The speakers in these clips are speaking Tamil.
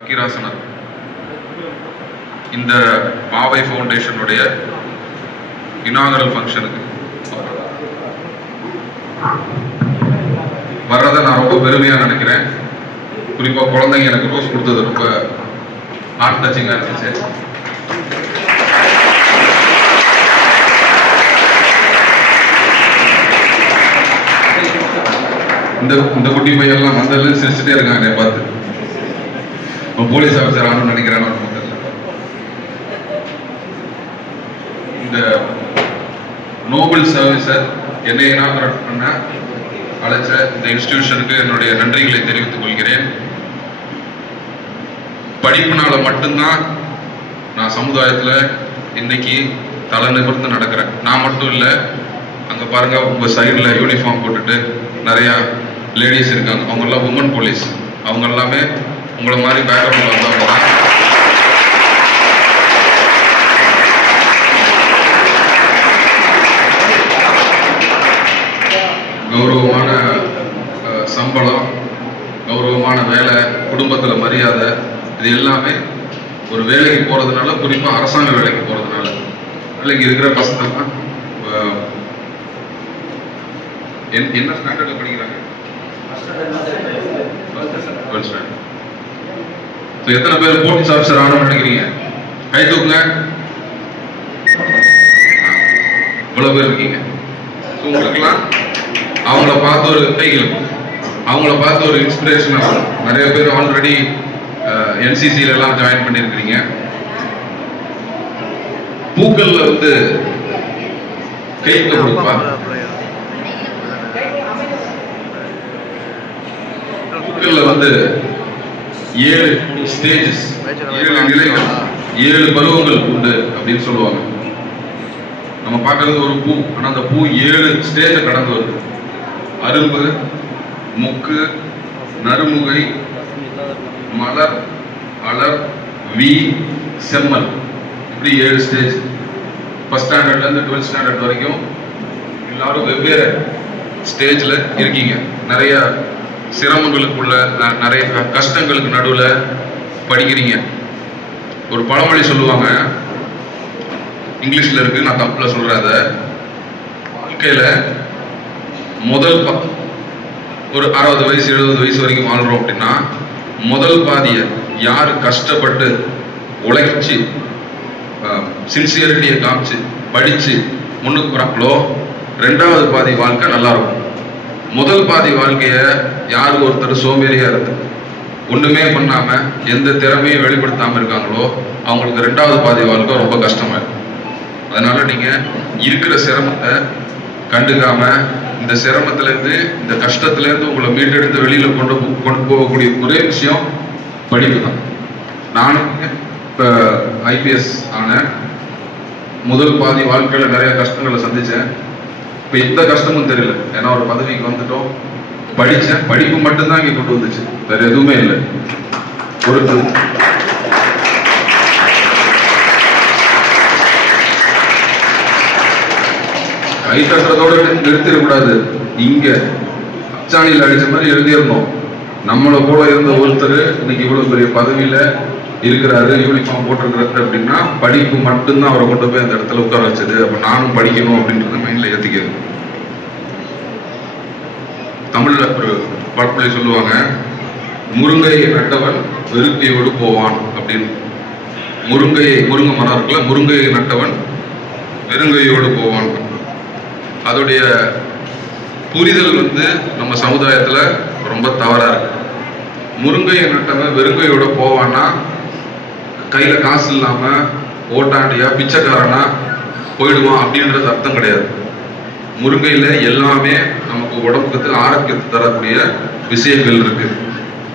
ஃபக்கீராசனர் இந்த பாவை ஃபவுண்டேஷனுடைய இனாகரல் ஃபங்க்ஷனுக்கு வர்றதை நான் ரொம்ப பெருமையாக நினைக்கிறேன். குறிப்பாக குழந்தைங்க எனக்கு ரோஸ் கொடுத்தது ரொம்ப ஹார்ட் டச்சிங்காக இருந்துச்சு. இந்த இந்த குட்டி பையன்லாம் வந்ததுல சிரிச்சுட்டே இருக்காங்க பார்த்து. அவன் போலீஸ் ஆஃபீஸர் ஆகணும்னு நினைக்கிறானோ நமக்கு தெரியல. இந்த நோபல் சர்வீஸை என்னை இனாகரேட் பண்ண அழைச்ச இந்த இன்ஸ்டிடியூஷனுக்கு என்னுடைய நன்றிகளை தெரிவித்துக் கொள்கிறேன். படிப்புனால மட்டும்தான் நான் சமுதாயத்தில் இன்னைக்கு தலை நிமிர்ந்து நடக்கிறேன். நான் மட்டும் இல்லை அங்கே பாருங்க உங்க சைடில் யூனிஃபார்ம் போட்டுட்டு நிறையா லேடிஸ் இருக்காங்க. அவங்கெல்லாம் உமன் போலீஸ் அவங்க எல்லாமே உங்களை மாதிரி பேக்ரவுண்ட்ல வந்தவங்க கௌரவமான சம்பளம் கௌரவமான வேலை குடும்பத்துல மரியாதை இது எல்லாமே ஒரு வேலைக்கு போறதுனால குறிப்பா அரசாங்க வேலைக்கு போறதுனால. அதனால இங்க இருக்கிற பசங்கள்லாம் என்ன- ஸ்டாண்டர்ட்ல படிக்கிறாங்க? Standard. ஸோ எத்தனை பேர் போலீஸ் ஆஃபீஸர் ஆகணும்னு நினைக்கிறீங்க? கை தூக்குங்க. இவ்வளோ பேர் இருக்கீங்க. ஸோ உங்களுக்குலாம் அவங்கள பார்த்து ஒரு கைகள். அவங்கள பார்த்து ஒரு இன்ஸ்பிரேஷன் ஆகும் நிறைய பேர் ஆல்ரெடி என்சிசில எல்லாம் ஜாயின் பண்ணியிருக்கிறீங்க. பூக்கள்ல வந்து கைக்கு கொடுப்பாங்க. பூக்கள்ல வந்து ஏழு ஸ்டேஜஸ் ஏழு நிலைகள் ஏழு பருவங்கள் உண்டு அப்படின்னு சொல்லுவாங்க. நம்ம பார்க்கறது ஒரு பூ ஆனால் அந்த பூ ஏழு ஸ்டேஜை கடந்து வருது. அரும்பு முக்கு நறுமுகை மலர் அலர் வி செம்மல். இப்படி ஏழு ஸ்டேஜ் ஃபஸ்ட் ஸ்டாண்டர்ட்லேருந்து டுவெல்த் ஸ்டாண்டர்ட் வரைக்கும் எல்லாரும் வெவ்வேறு ஸ்டேஜில் இருக்கீங்க. நிறைய சிரமங்களுக்குள்ள நிறைய கஷ்டங்களுக்கு நடுவில் படிக்கிறீங்க. ஒரு பழமொழி சொல்லுவாங்க. இங்கிலீஷில் இருக்கு நான் தப்பில் சொல்றேன் அதை. வாழ்க்கையில் முதல் ப- ஒரு அறுபது வயசு எழுபது வயசு வரைக்கும் வாழ்றோம் அப்படின்னா முதல் பாதியை யார் கஷ்டப்பட்டு உழைச்சி சின்சியரிட்டியை காமிச்சு படித்து முன்னுக்கு போகிறாங்களோ ரெண்டாவது பாதி வாழ்க்கை நல்லா இருக்கும். முதல் பாதி வாழ்க்கைய யார் ஒருத்தர் சோம்பேறியா இருந்து ஒண்ணுமே பண்ணாம எந்த திறமையும் வெளிப்படுத்தாம இருக்காங்களோ அவங்களுக்கு ரெண்டாவது பாதி வாழ்க்கை ரொம்ப கஷ்டமா இருக்கும் அதனால நீங்க இருக்கிற சிரமத்தை கண்டுக்காம இந்த சிரமத்துல இருந்து இந்த கஷ்டத்துல இருந்து உங்களை மீட்டெடுத்து வெளியில கொண்டு போ- கொண்டு போகக்கூடிய ஒரே விஷயம் படிப்பு தான். நானும் இப்ப ஐபிஎஸ் ஆனேன் முதல் பாதி வாழ்க்கையில நிறைய கஷ்டங்களை சந்திச்சேன். இப்போ எந்த கஷ்டமும் தெரியல. ஏன்னா ஒரு பதவிக்கு வந்துட்டோம். படித்தேன் படிப்பு மட்டும்தான் இங்கே கொண்டு வந்துச்சு. வேற எதுவுமே இல்லை. ஒரு கை தட்டுறதோட நிறுத்திடக்கூடாது. இங்க அச்சாணியில் அடிச்ச மாதிரி எழுதியிருந்தோம். நம்மளை போல இருந்த ஒருத்தர் இன்னைக்கு இவ்வளவு பெரிய பதவியில இருக்கிறாரு யூனிஃபார்ம் போட்டிருக்கிறாரு அப்படின்னா படிப்பு மட்டும்தான் அவரை கொண்டு போய் அந்த இடத்துல உட்கார வச்சது. அப்ப நானும் படிக்கணும் அப்படின்றத மைண்ட்ல ஏத்திக்கிறது. தமிழ்ல ஒரு பழமொழி சொல்லுவாங்க முருங்கையை நட்டவன் வெறுக்கையோடு போவான் அப்படின்னு. முருங்கையை முருங்கை மரம் இருக்குல்ல முருங்கையை நட்டவன் வெறுங்கையோடு போவான். அதோடைய புரிதல் வந்து நம்ம சமுதாயத்துல ரொம்ப தவறா இருக்கு. முருங்கையை நட்டவன் வெறுங்கையோட போவான்னா கையில் காசு இல்லாமல் ஓட்டாண்டியா பிச்சைக்காரனா போயிடுவான் அப்படின்றது அர்த்தம் கிடையாது. முருங்கையில் எல்லாமே நமக்கு உடம்புக்கு ஆரோக்கியத்தை தரக்கூடிய விஷயங்கள் இருக்கு.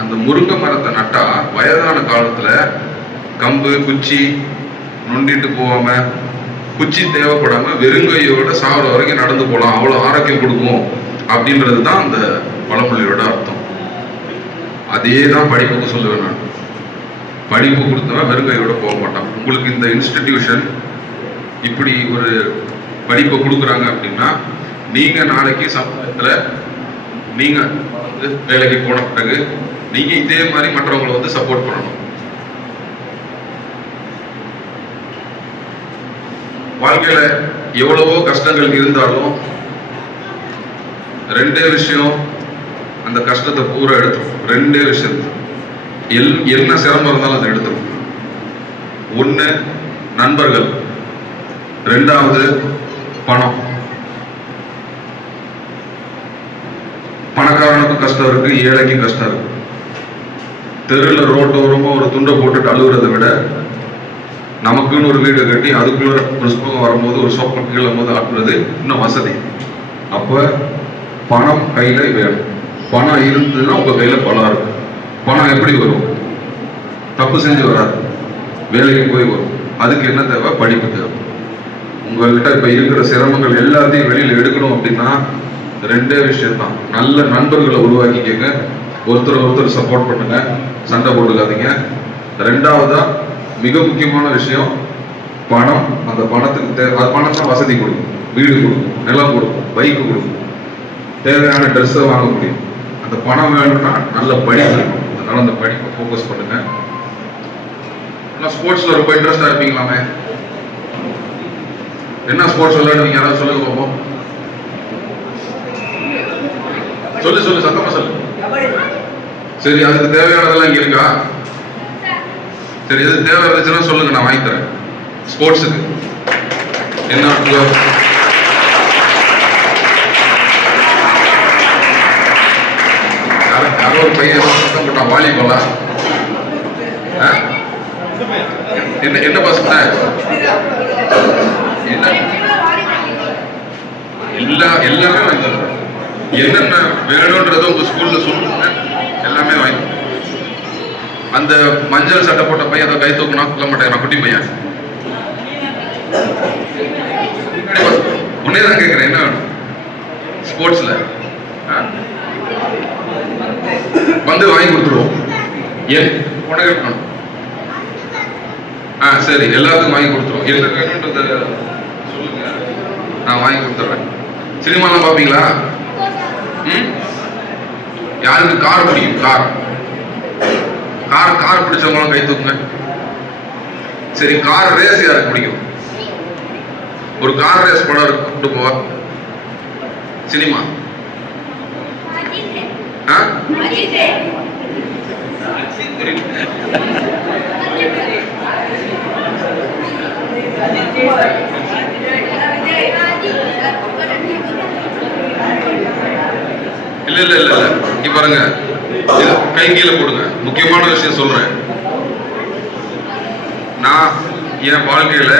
அந்த முருங்கை மரத்தை நட்டா வயதான காலத்தில் கம்பு குச்சி நொண்டிட்டு போகாம குச்சி தேவைப்படாம வெறுங்கையோட சாவர வரைக்கும் நடந்து போகலாம் அவ்வளோ ஆரோக்கியம் கொடுக்கும் அப்படின்றது தான் அந்த பழமொழியோட அர்த்தம். அதே தான் படிப்புக்கு சொல்லுவேன் நான். படிப்பு கொடுத்தவன் வெறுங்கையோட போக மாட்டான். உங்களுக்கு இந்த இன்ஸ்டிடியூஷன் இப்படி ஒரு படிப்பை கொடுக்குறாங்க அப்படின்னா நீங்கள் நாளைக்கு சமூகத்தில் நீங்கள் வந்து வேலைக்கு போன பிறகு நீங்கள் இதே மாதிரி மற்றவங்களை வந்து சப்போர்ட் பண்ணணும். வாழ்க்கையில் எவ்வளவோ கஷ்டங்கள் இருந்தாலும் ரெண்டே விஷயம் அந்த கஷ்டத்தை பூரா எடுத்துரும் ரெண்டே விஷயத்தை எல் என்ன சிரமம் இருந்தாலும் அதை எடுத்துரும். ஒன்று நண்பர்கள். ரெண்டாவது பணம். பணக்காரனுக்கும் கஷ்டம் இருக்கு ஏழைக்கும் கஷ்டம் இருக்கு. தெருவில் ரோட்டோரமாக ஒரு துண்டை போட்டுட்டு அழுகுறதை விட நமக்குன்னு ஒரு வீடு கட்டி அதுக்குள்ள ஒரு சுகம் வரும்போது ஒரு சோப்பம் கீழே போது ஆட்டுறது இன்னும் வசதி. அப்ப பணம் கையில வேணும். பணம் இருந்ததுன்னா உங்க கையில பணம் இருக்கும். பணம் எப்படி வரும்? தப்பு செஞ்சு வராது. வேலைக்கு போய் வரும். அதுக்கு என்ன தேவை? படிப்பு தேவை. உங்கள்கிட்ட இப்போ இருக்கிற சிரமங்கள் எல்லாத்தையும் வெளியில் எடுக்கணும் அப்படின்னா ரெண்டே விஷயம் தான் நல்ல நண்பர்களை உருவாக்கிக்கங்க. ஒருத்தர் ஒருத்தர் சப்போர்ட் பண்ணுங்க. சண்டை போட்டுக்காதீங்க. ரெண்டாவதா மிக முக்கியமான விஷயம் பணம். அந்த பணத்துக்கு தேவை அது பணம் வசதி கொடுக்கும். வீடு கொடுக்கும். நிலம் கொடுக்கும். பைக்கு கொடுக்கும். தேவையான ட்ரெஸ்ஸை வாங்க முடியும். அந்த பணம் வேணும்னா நல்ல படிப்பு அதனால அந்த படிப்பை ஃபோக்கஸ் பண்ணுங்க. ஸ்போர்ட்ஸில் ரொம்ப இன்ட்ரெஸ்டாக இருப்பீங்களாமே? என்ன ஸ்போர்ட்ஸ் விளையாடுவீங்க? யாராவது சொல்லுங்க பார்ப்போம் சொல்லு சொல்லு சத்தமா சொல்லு. சரி அதுக்கு தேவையானதெல்லாம் இங்க இருக்கா? சரி எது தேவை இருந்துச்சுன்னா சொல்லுங்க நான் வாங்கி தரேன். ஸ்போர்ட்ஸுக்கு என்ன யாரோ ஒரு பையன் சத்தம் போட்டான் வாலிபாலா ஆ? என்ன என்ன பசங்க எல்லா எல்லாமே வாங்கி என்னென்ன வேணும்ன்றத உங்க ஸ்கூல்ல சொல்லுங்க. எல்லாமே வாங்கி அந்த மஞ்சள் சட்டை போட்ட பையன் அதை கை தூக்குனா சொல்ல மாட்டேன் குட்டி பையன். உன்னே தான் கேட்கிறேன் என்ன வேணும்? ஸ்போர்ட்ஸ்ல வந்து வாங்கி கொடுத்துருவோம். ஏன் உனக்கு ஆ சரி எல்லாத்துக்கும் வாங்கி கொடுத்துருவோம். என்ன வேணுன்றத சொல்லுங்க. நான் வாங்கி கொடுத்துட்றேன் சினிமாலாம் பார்ப்பீங்களா? ம்? யாருக்கு? கார் பிடிக்கும் கார். கார் கார் பிடிச்சவங்களும் கை தூக்குங்க. சரி கார் ரேஸ் யாருக்கு பிடிக்கும்? ஒரு கார் ரேஸ் படம் இருக்கு, கூப்பிட்டு போவா. சினிமா. இல்ல இல்ல இல்ல இங்க பாருங்க. இது கை கீழே போடுங்க. முக்கியமான விஷயம் சொல்றேன். நான் என் வாழ்க்கையில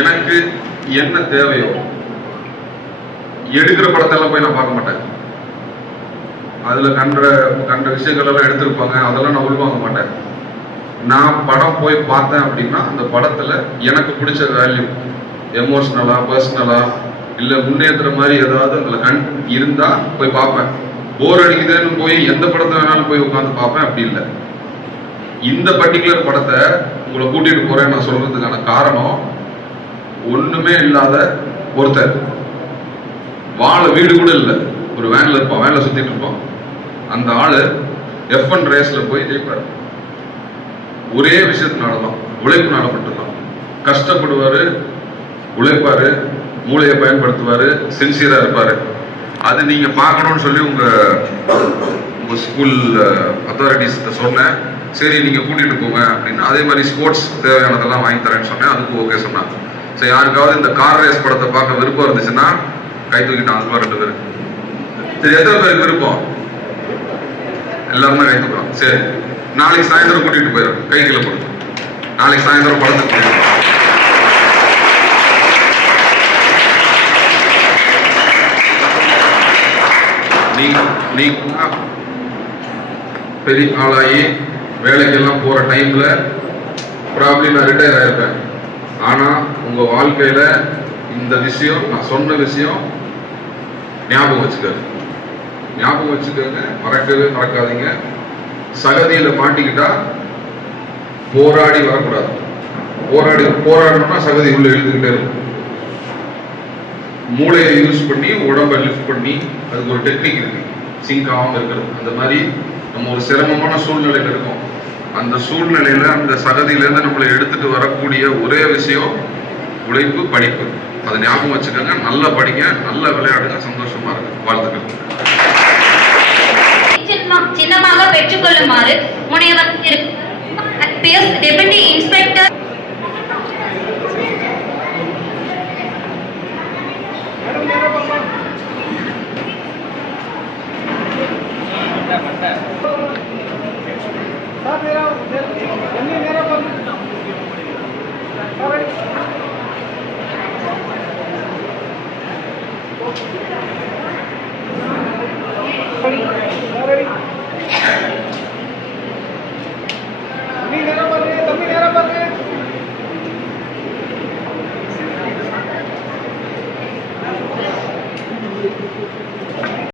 எனக்கு என்ன தேவையோ எடுக்கிற படத்தெல்லாம் போய் நான் பார்க்க மாட்டேன். அதில் கண்ட கண்ட விஷயங்கள் எல்லாம் எடுத்திருப்பாங்க. அதெல்லாம் நான் உள்வாங்க மாட்டேன். நான் படம் போய் பார்த்தேன் அப்படின்னா அந்த படத்தில் எனக்கு பிடிச்ச வேல்யூ எமோஷ்னலாக பர்சனலா இல்லை முன்னேற்ற மாதிரி ஏதாவது அதில் கண் இருந்தால் போய் பார்ப்பேன். போர் அடிக்குதுன்னு போய் எந்த படத்தை வேணாலும் போய் உட்காந்து பார்ப்பேன். அப்படி இல்லை. இந்த பர்டிகுலர் படத்தை உங்களை கூட்டிட்டு போகிறேன் நான் சொல்றதுக்கான காரணம் ஒண்ணுமே இல்லாத ஒருத்தர். வாழ வீடு கூட இல்லை. ஒரு வேன்ல இருப்பான். வேன்ல சுத்திட்டு இருப்பான். அந்த ஆளு எஃப் ஒன் ரேஸ்ல போய் ஜெயிப்பார். ஒரே விஷயத்தினால தான் உழைப்புனால மட்டும்தான் கஷ்டப்படுவாரு உழைப்பாரு மூளையை பயன்படுத்துவாரு சின்சியரா இருப்பாரு. அது நீங்க பார்க்கணும்னு சொல்லி உங்க உங்க ஸ்கூல் அத்தாரிட்டிஸ் சொன்னேன். சரி நீங்க கூட்டிட்டு போங்க அப்படின்னு. அதே மாதிரி ஸ்போர்ட்ஸ் தேவையானதெல்லாம் வாங்கி தரேன்னு சொன்னேன். அதுக்கு ஓகே சொன்னாங்க. சரி யாருக்காவது இந்த கார் ரேஸ் படத்தை பார்க்க விருப்பம் இருந்துச்சுன்னா கை தூக்கிட்டாங்க அதுவா ரெண்டு பேர். சரி எத்தனை பேருக்கு விருப்பம்? எல்லாருமே கை தூக்கலாம் சரி. நாளைக்கு சாயந்தரம் கூட்டிட்டு போயிடும் கை கீழே நாளைக்கு சாயந்தரம் பழத்துக்கு கூட்டிட்டு போயிடும். நீ நீ பெரிய ஆளாகி வேலைக்கெல்லாம் போகிற டைமில் ப்ராப்ளி நான் ரிட்டையர் ஆகிருப்பேன் ஆனால் உங்கள் வாழ்க்கையில் இந்த விஷயம் நான் சொன்ன விஷயம் ஞாபகம் வச்சுக்கிறேன் ஞாபகம் வச்சுக்கோங்க மறக்கவே மறக்காதீங்க. சகதியில மாட்டிக்கிட்டா போராடி வரக்கூடாது. போராடி போராடணும்னா சகதி உள்ள எழுதுகிட்டே இருக்கும். மூளையை யூஸ் பண்ணி உடம்பை லிஃப்ட் பண்ணி அதுக்கு ஒரு டெக்னிக் இருக்கு. சிங்க் ஆகாம இருக்கிறது. அந்த மாதிரி நம்ம ஒரு சிரமமான சூழ்நிலையில இருக்கோம் அந்த சூழ்நிலையில அந்த சகதியிலேருந்து நம்மளை எடுத்துட்டு வரக்கூடிய ஒரே விஷயம் உழைப்பு படிப்பு. அதை ஞாபகம் வச்சுக்கோங்க. நல்லா படிங்க நல்லா விளையாடுங்க. சந்தோஷமா இருக்கு. வாழ்த்துக்கள். பெற்றுக்கொள்ளுமாறு முனைவர் திரு பிஎஸ் டெபுட்டி இன்ஸ்பெக்டர் Ready?